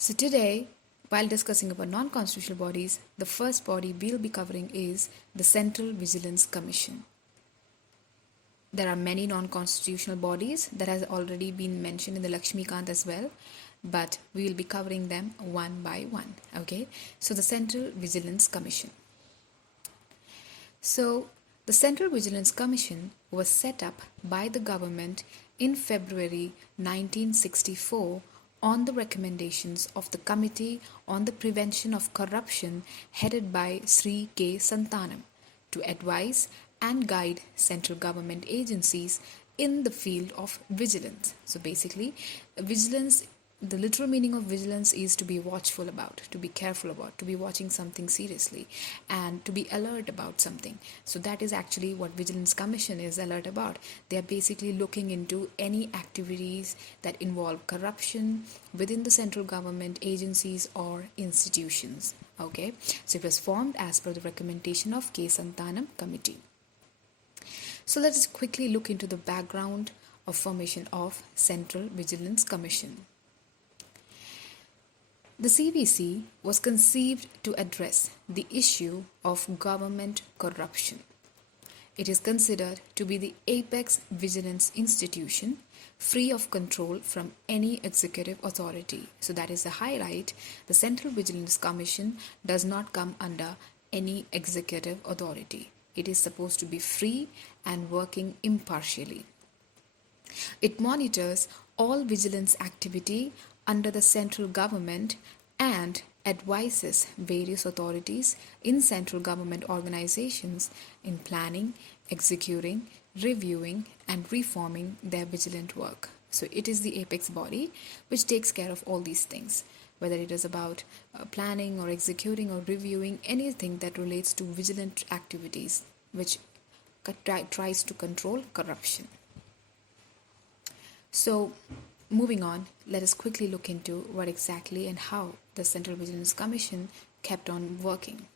So today, while discussing about non-constitutional bodies, the first body we'll be covering is the Central Vigilance Commission. There are many non-constitutional bodies that has already been mentioned in the Lakshmikant as well, but we will be covering them one by one. Okay, so the Central Vigilance Commission. So the Central Vigilance Commission was set up by the government in February 1964 on the recommendations of the Committee on the Prevention of Corruption headed by Sri K. Santanam to advise and guide central government agencies in the field of vigilance. So basically, vigilance, the literal meaning of vigilance is to be watchful about, to be careful about, to be watching something seriously, and to be alert about something. So that is actually what Vigilance Commission is alert about. They are basically looking into any activities that involve corruption within the central government agencies or institutions. Okay, so it was formed as per the recommendation of K. Santanam Committee. So let us quickly look into the background of formation of Central Vigilance Commission. The CVC was conceived to address the issue of government corruption. It is considered to be the apex vigilance institution free of control from any executive authority. So that is the highlight. The Central Vigilance Commission does not come under any executive authority. It is supposed to be free and working impartially. It monitors all vigilance activity under the central government and advises various authorities in central government organizations in planning, executing, reviewing, and reforming their vigilant work. So it is the apex body which takes care of all these things, whether it is about planning or executing or reviewing anything that relates to vigilant activities which tries to control corruption. So moving on, let us quickly look into what exactly and how the Central Vigilance Commission kept on working.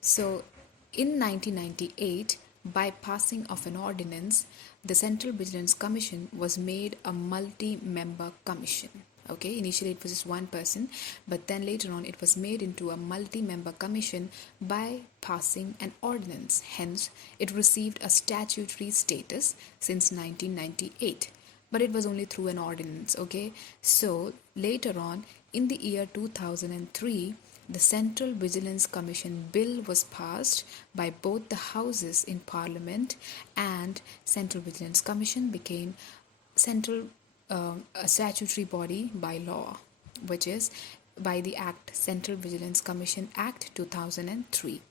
So in 1998, by passing of an ordinance, the Central Vigilance Commission was made a multi-member commission. Okay, initially it was just one person, but then later on it was made into a multi-member commission by passing an ordinance. Hence, it received a statutory status since 1998. But it was only through an ordinance. Okay, so later on in the year 2003, the Central Vigilance Commission bill was passed by both the houses in Parliament, and Central Vigilance Commission became a statutory body by law, which is by the Act Central Vigilance Commission Act 2003.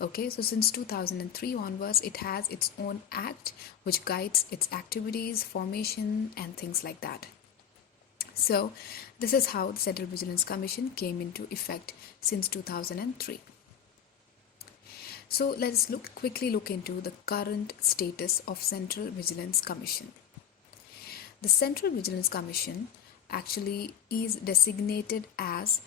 Okay, so since 2003 onwards, it has its own act which guides its activities, formation, and things like that. So this is how the Central Vigilance Commission came into effect since 2003. So let us quickly look into the current status of Central Vigilance Commission. The Central Vigilance Commission actually is designated as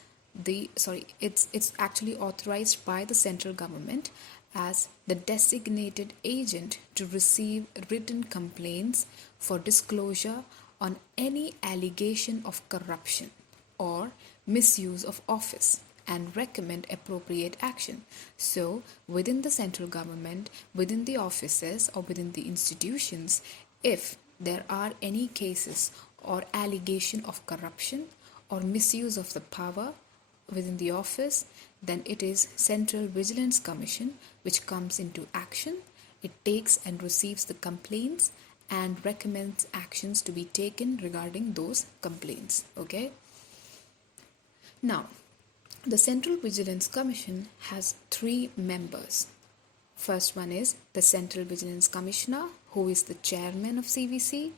it's actually authorized by the central government as the designated agent to receive written complaints for disclosure on any allegation of corruption or misuse of office and recommend appropriate action. So within the central government, within the offices or within the institutions, if there are any cases or allegation of corruption or misuse of the power within the office, then it is Central Vigilance Commission which comes into action. It takes and receives the complaints and recommends actions to be taken regarding those complaints. Okay. Now, the Central Vigilance Commission has 3 members. First one is the Central Vigilance Commissioner, who is the chairman of CVC,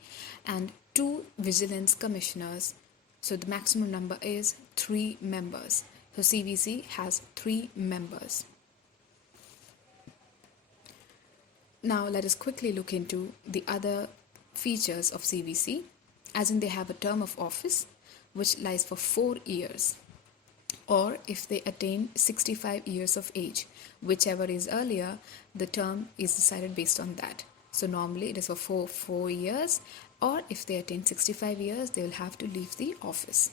and 2 Vigilance Commissioners. So the maximum number is 3 members. So CVC has 3 members. Now let us quickly look into the other features of CVC, as in they have a term of office which lies for 4 years, or if they attain 65 years of age, whichever is earlier, the term is decided based on that. So normally it is for 4 years, or if they attain 65 years, they will have to leave the office.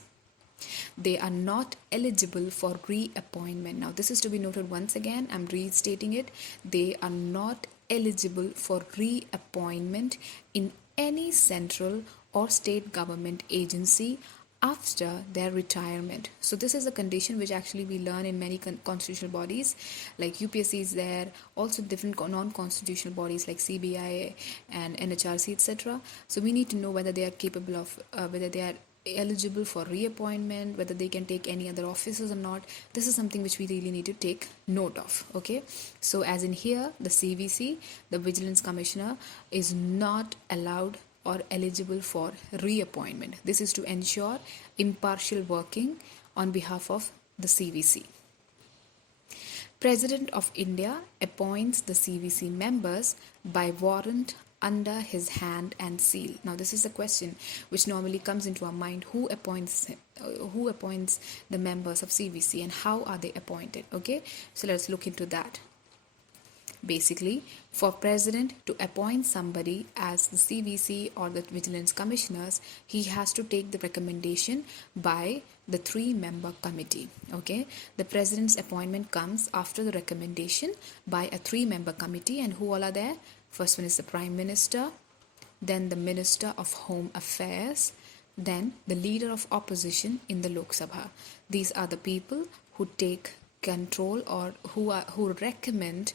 They are not eligible for reappointment. Now, this is to be noted once again. I'm restating it. They are not eligible for reappointment in any central or state government agency after their retirement. So this is a condition which actually we learn in many constitutional bodies, like UPSC is there, also different non-constitutional bodies like CBI and NHRC, etc. So we need to know whether they are capable of, whether they are eligible for reappointment, whether they can take any other offices or not. This is something which we really need to take note of. Okay, so as in here, the CVC, the Vigilance Commissioner, is not allowed or eligible for reappointment. This is to ensure impartial working on behalf of the CVC. President of India appoints the CVC members by warrant under his hand and seal. Now this is a question which normally comes into our mind: who appoints the members of CVC and how are they appointed? Okay, so let's look into that. Basically, for president to appoint somebody as the CVC or the Vigilance Commissioners, he has to take the recommendation by the 3-member committee. Okay, the president's appointment comes after the recommendation by a 3-member committee, and who all are there? First one is the Prime Minister, then the Minister of Home Affairs, then the Leader of Opposition in the Lok Sabha. These are the people who take control or who recommend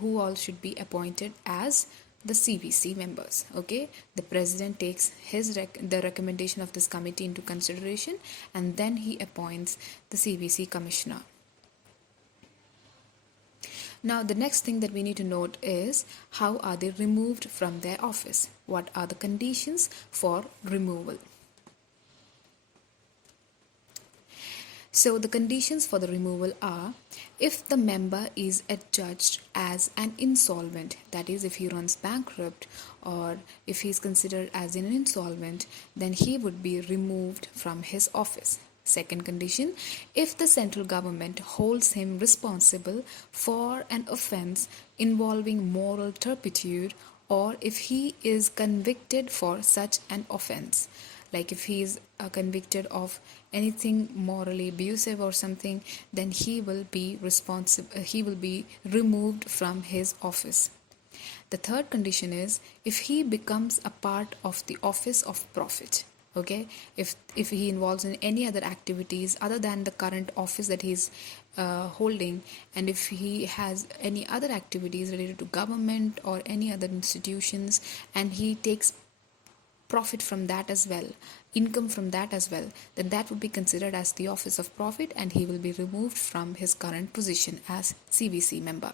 who all should be appointed as the CVC members. Okay, the president takes the recommendation of this committee into consideration, and then he appoints the CVC commissioner. Now the next thing that we need to note is, how are they removed from their office? What are the conditions for removal? So the conditions for the removal are: if the member is adjudged as an insolvent, that is if he runs bankrupt or if he is considered as an insolvent, then he would be removed from his office. Second condition: if the central government holds him responsible for an offence involving moral turpitude, or if he is convicted for such an offence. Like if he is convicted of anything morally abusive or something, then he will be removed from his office. The third condition is, if he becomes a part of the office of profit. Okay, if he involves in any other activities other than the current office that he's holding, and if he has any other activities related to government or any other institutions, and he takes profit from that as well, income from that as well, then that would be considered as the office of profit, and he will be removed from his current position as CVC member.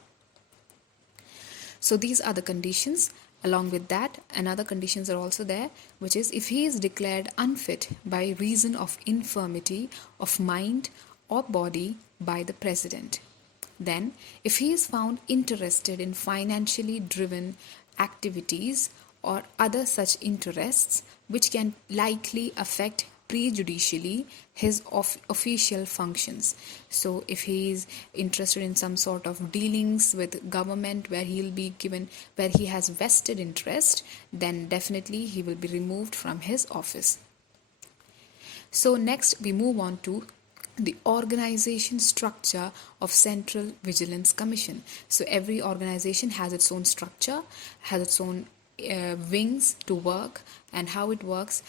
So these are the conditions. Along with that, another conditions are also there, which is if he is declared unfit by reason of infirmity of mind or body by the president. Then, if he is found interested in financially driven activities or other such interests which can likely affect prejudicially his official functions. So if he is interested in some sort of dealings with government where he has vested interest, then definitely he will be removed from his office. So next we move on to the organization structure of Central Vigilance Commission. So every organization has its own structure, has its own wings to work and how it works.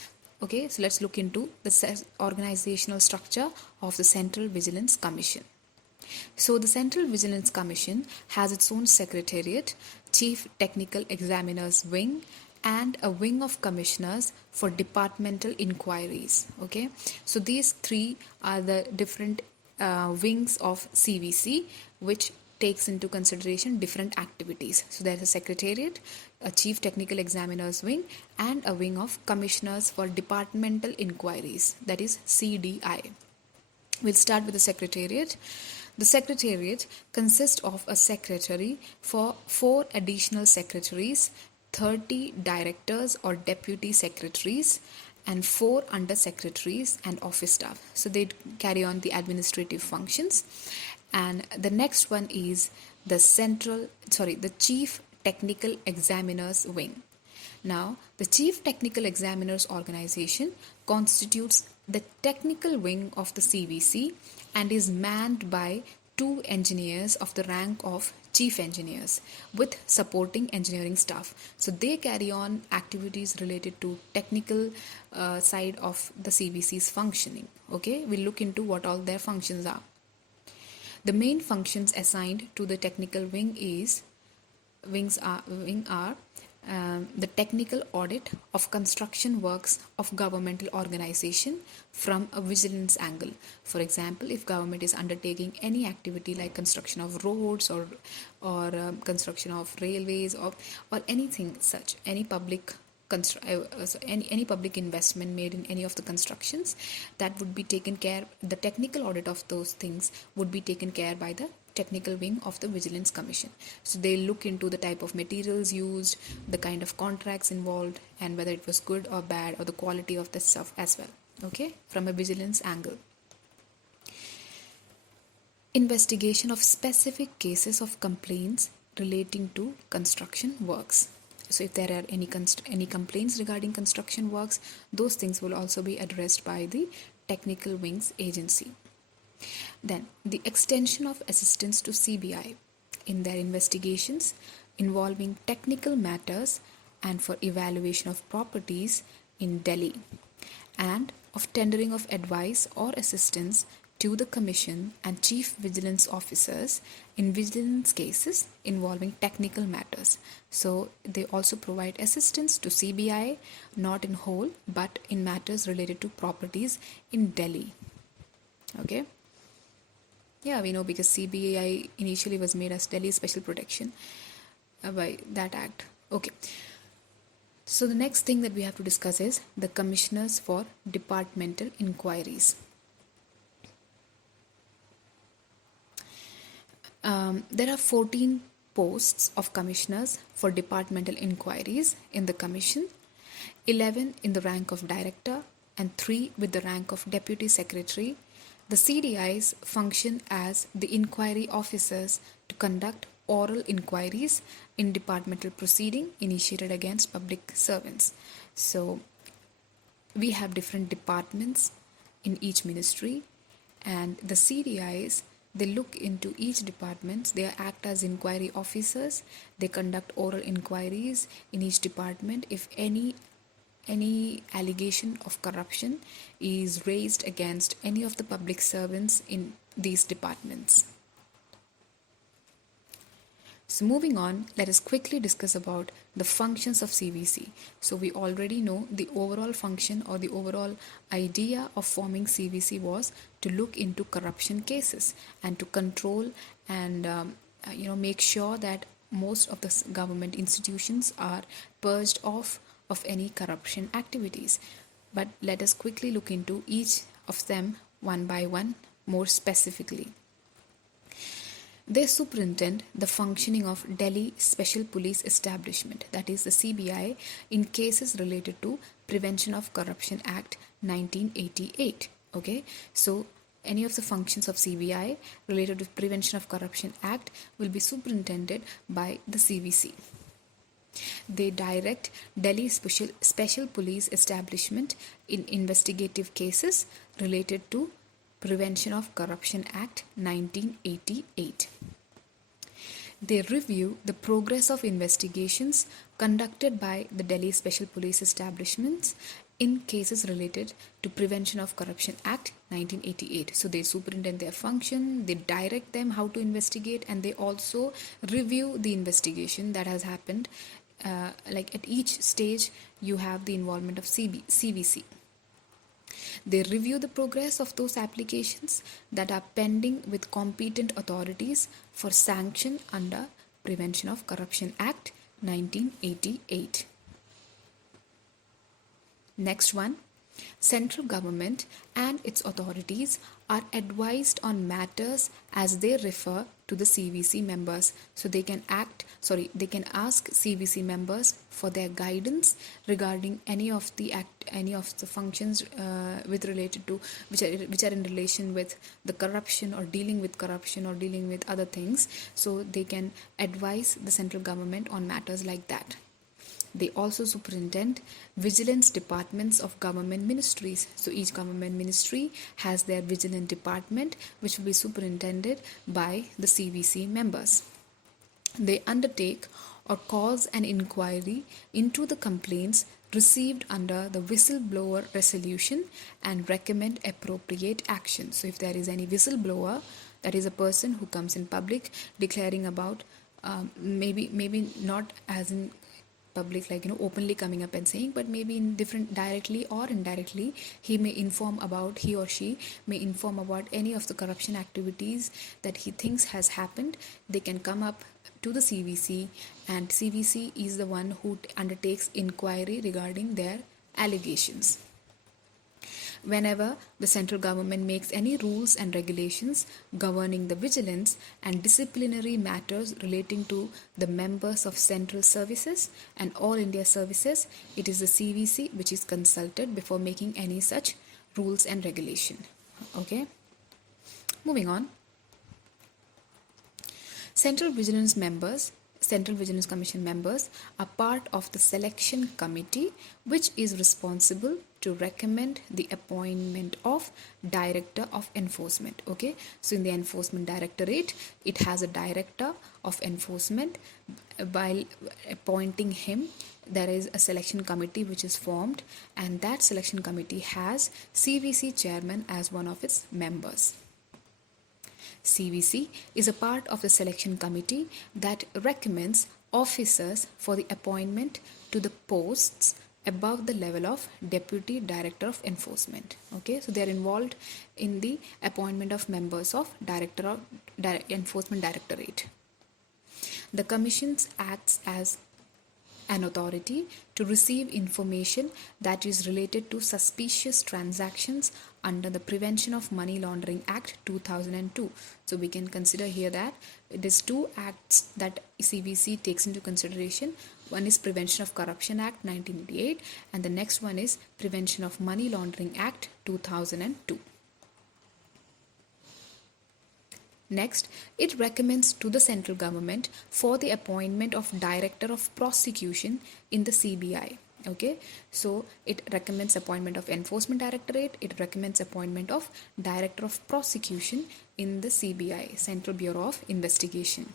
Okay, so let's look into the organizational structure of the Central Vigilance Commission. So the Central Vigilance Commission has its own secretariat, Chief Technical Examiners Wing, and a wing of commissioners for departmental inquiries. Okay, so these three are the different wings of CVC which takes into consideration different activities. So there's a secretariat, a Chief Technical Examiners Wing, and a wing of commissioners for departmental inquiries, that is CDI. We'll start with the secretariat. The secretariat consists of a secretary for 4 additional secretaries, 30 directors or deputy secretaries, and 4 under secretaries and office staff. So they carry on the administrative functions. And the next one is the Chief Technical Examiners Wing. Now, the Chief Technical Examiners organization constitutes the technical wing of the CVC and is manned by 2 engineers of the rank of chief engineers with supporting engineering staff. So they carry on activities related to technical side of the CVC's functioning. Okay, we'll look into what all their functions are. The main functions assigned to the technical wing are the technical audit of construction works of governmental organization from a vigilance angle. For example, if government is undertaking any activity like construction of roads or construction of railways or anything such, any public any public investment made in any of the constructions, that would be taken care, the technical audit of those things would be taken care by the technical wing of the Vigilance Commission. So they look into the type of materials used, the kind of contracts involved, and whether it was good or bad, or the quality of the stuff as well. Okay, from a vigilance angle. Investigation of specific cases of complaints relating to construction works. So if there are any complaints regarding construction works, those things will also be addressed by the technical wings agency. Then the extension of assistance to CBI in their investigations involving technical matters and for evaluation of properties in Delhi, and of tendering of advice or assistance to the Commission and Chief Vigilance Officers in vigilance cases involving technical matters. So they also provide assistance to CBI, not in whole, but in matters related to properties in Delhi. Okay. Yeah, we know, because CBI initially was made as Delhi Special Protection by that act. Okay. So the next thing that we have to discuss is the commissioners for departmental inquiries. There are 14 posts of commissioners for departmental inquiries in the commission, 11 in the rank of director and 3 with the rank of deputy secretary. The CDIs function as the inquiry officers to conduct oral inquiries in departmental proceeding initiated against public servants. So we have different departments in each ministry, and the CDIs, they look into each department. They act as inquiry officers. They conduct oral inquiries in each department if any allegation of corruption is raised against any of the public servants in these departments. So moving on, let us quickly discuss about the functions of CVC. So we already know the overall function or the overall idea of forming CVC was to look into corruption cases and to control and make sure that most of the government institutions are purged off of any corruption activities. But let us quickly look into each of them one by one more specifically. They superintend the functioning of Delhi Special Police Establishment, that is the CBI, in cases related to Prevention of Corruption Act 1988. Okay, so any of the functions of CBI related to Prevention of Corruption Act will be superintended by the CVC. They direct Delhi Special Police Establishment in investigative cases related to Prevention of Corruption Act 1988. They review the progress of investigations conducted by the Delhi Special Police Establishments in cases related to Prevention of Corruption Act 1988. So they superintend their function, they direct them how to investigate, and they also review the investigation that has happened. Like at each stage, you have the involvement of CVC. They review the progress of those applications that are pending with competent authorities for sanction under Prevention of Corruption Act 1988. Next one, central government and its authorities are advised on matters as they refer to the CVC members. So they can ask CVC members for their guidance regarding any of the functions with related to which are in relation with the corruption or dealing with corruption or dealing with other things. So they can advise the central government on matters like that. They also superintend vigilance departments of government ministries. So each government ministry has their vigilant department, which will be superintended by the CVC members. They undertake or cause an inquiry into the complaints received under the whistleblower resolution and recommend appropriate action. So if there is any whistleblower, that is a person who comes in public declaring about maybe not as in public, like openly coming up and saying, but maybe in different, directly or indirectly, he or she may inform about any of the corruption activities that he thinks has happened. They can come up to the CVC, and CVC is the one who undertakes inquiry regarding their allegations. Whenever the central government makes any rules and regulations governing the vigilance and disciplinary matters relating to the members of central services and all India services, it is the CVC which is consulted before making any such rules and regulation. Okay, moving on. Central Vigilance Commission members are part of the selection committee, which is responsible to recommend the appointment of Director of Enforcement. Okay, so in the Enforcement Directorate, it has a Director of Enforcement. While appointing him, there is a selection committee which is formed, and that selection committee has CVC chairman as one of its members. CVC is a part of the selection committee that recommends officers for the appointment to the posts above the level of Deputy Director of Enforcement. Okay, so they are involved in the appointment of members of Enforcement Directorate. The Commission acts as an authority to receive information that is related to suspicious transactions under the Prevention of Money Laundering Act 2002. So we can consider here that it is two acts that CVC takes into consideration. One is Prevention of Corruption Act 1988, and the next one is Prevention of Money Laundering Act 2002. Next, it recommends to the central government for the appointment of Director of Prosecution in the CBI. Okay, so it recommends appointment of Enforcement Directorate, it recommends appointment of Director of Prosecution in the CBI, Central Bureau of Investigation.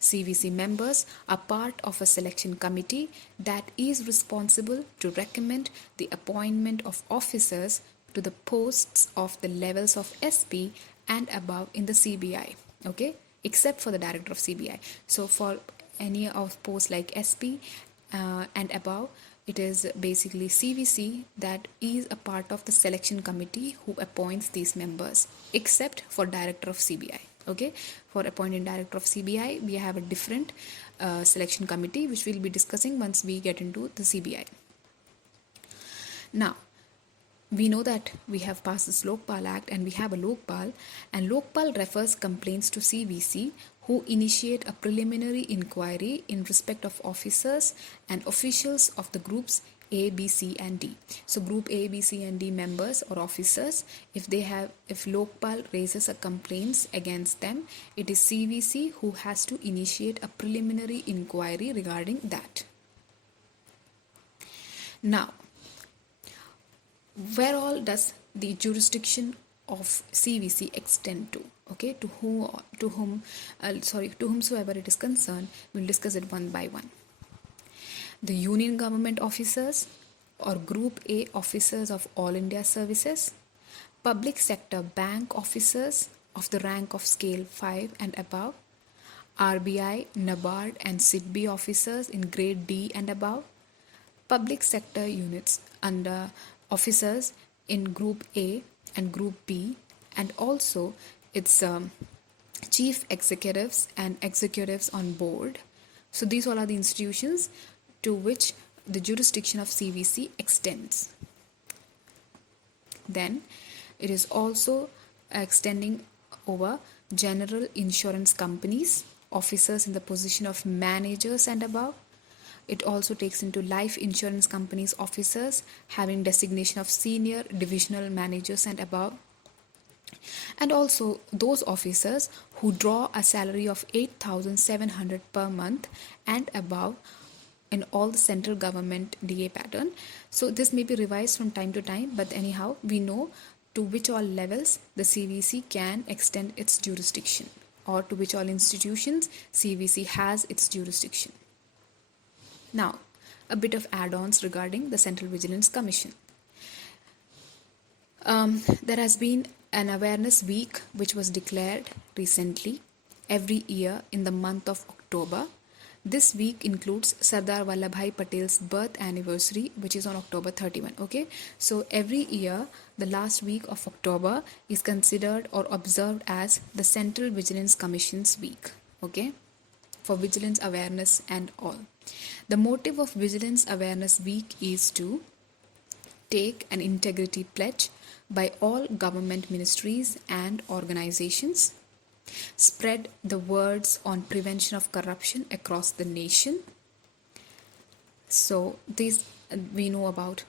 CVC members are part of a selection committee that is responsible to recommend the appointment of officers to the posts of the levels of SP and above in the CBI, okay, except for the Director of CBI. So for any of posts like SP and above, it is basically CVC that is a part of the selection committee who appoints these members, except for Director of CBI. Okay, for appointing Director of CBI, we have a different selection committee which we'll be discussing once we get into the CBI. Now, we know that we have passed this Lokpal Act and we have a Lokpal, and Lokpal refers complaints to CVC, who initiate a preliminary inquiry in respect of officers and officials of the groups A, B, C and D. So group A, B, C and D members or officers, if Lokpal raises a complaints against them, it is CVC who has to initiate a preliminary inquiry regarding that. Now, where all does the jurisdiction of CVC extend to? Okay, to whomsoever it is concerned, we'll discuss it one by one. The union government officers or Group A officers of All India services, public sector bank officers of the rank of scale 5 and above, RBI, NABARD and SIDBI officers in grade D and above, public sector units under officers in Group A and Group B, and also its chief executives and executives on board. So these all are the institutions to which the jurisdiction of CVC extends. Then it is also extending over general insurance companies, officers in the position of managers and above. It also takes into life insurance companies officers having designation of senior divisional managers and above, and also those officers who draw a salary of 8,700 per month and above in all the central government DA pattern. So this may be revised from time to time, but anyhow, we know to which all levels the CVC can extend its jurisdiction, or to which all institutions CVC has its jurisdiction. Now, a bit of add-ons regarding the Central Vigilance Commission. There has been an awareness week which was declared recently every year in the month of October. This week includes Sardar Vallabhbhai Patel's birth anniversary, which is on October 31. Okay, so every year the last week of October is considered or observed as the Central Vigilance Commission's week. Okay, for vigilance awareness and all. The motive of Vigilance Awareness Week is to take an integrity pledge by all government ministries and organizations, spread the words on prevention of corruption across the nation. So this we know about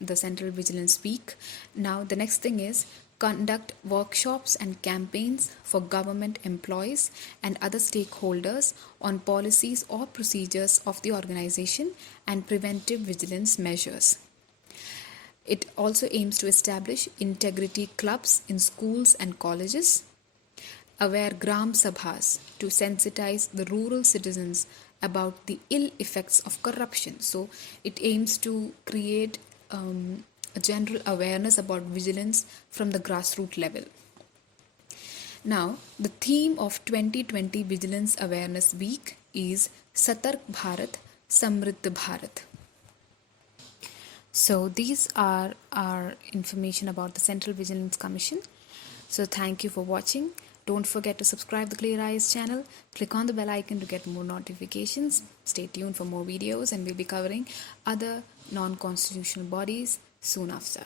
the Central Vigilance Week. Now the next thing is conduct workshops and campaigns for government employees and other stakeholders on policies or procedures of the organization and preventive vigilance measures. It also aims to establish integrity clubs in schools and colleges, aware Gram Sabhas to sensitize the rural citizens about the ill effects of corruption. So it aims to create a general awareness about vigilance from the grassroots level. Now, the theme of 2020 Vigilance Awareness Week is Satark Bharat, Samriddh Bharat. So these are our information about the Central Vigilance Commission. So thank you for watching. Don't forget to subscribe to the ClearIAS channel. Click on the bell icon to get more notifications. Stay tuned for more videos, and we'll be covering other non-constitutional bodies soon after.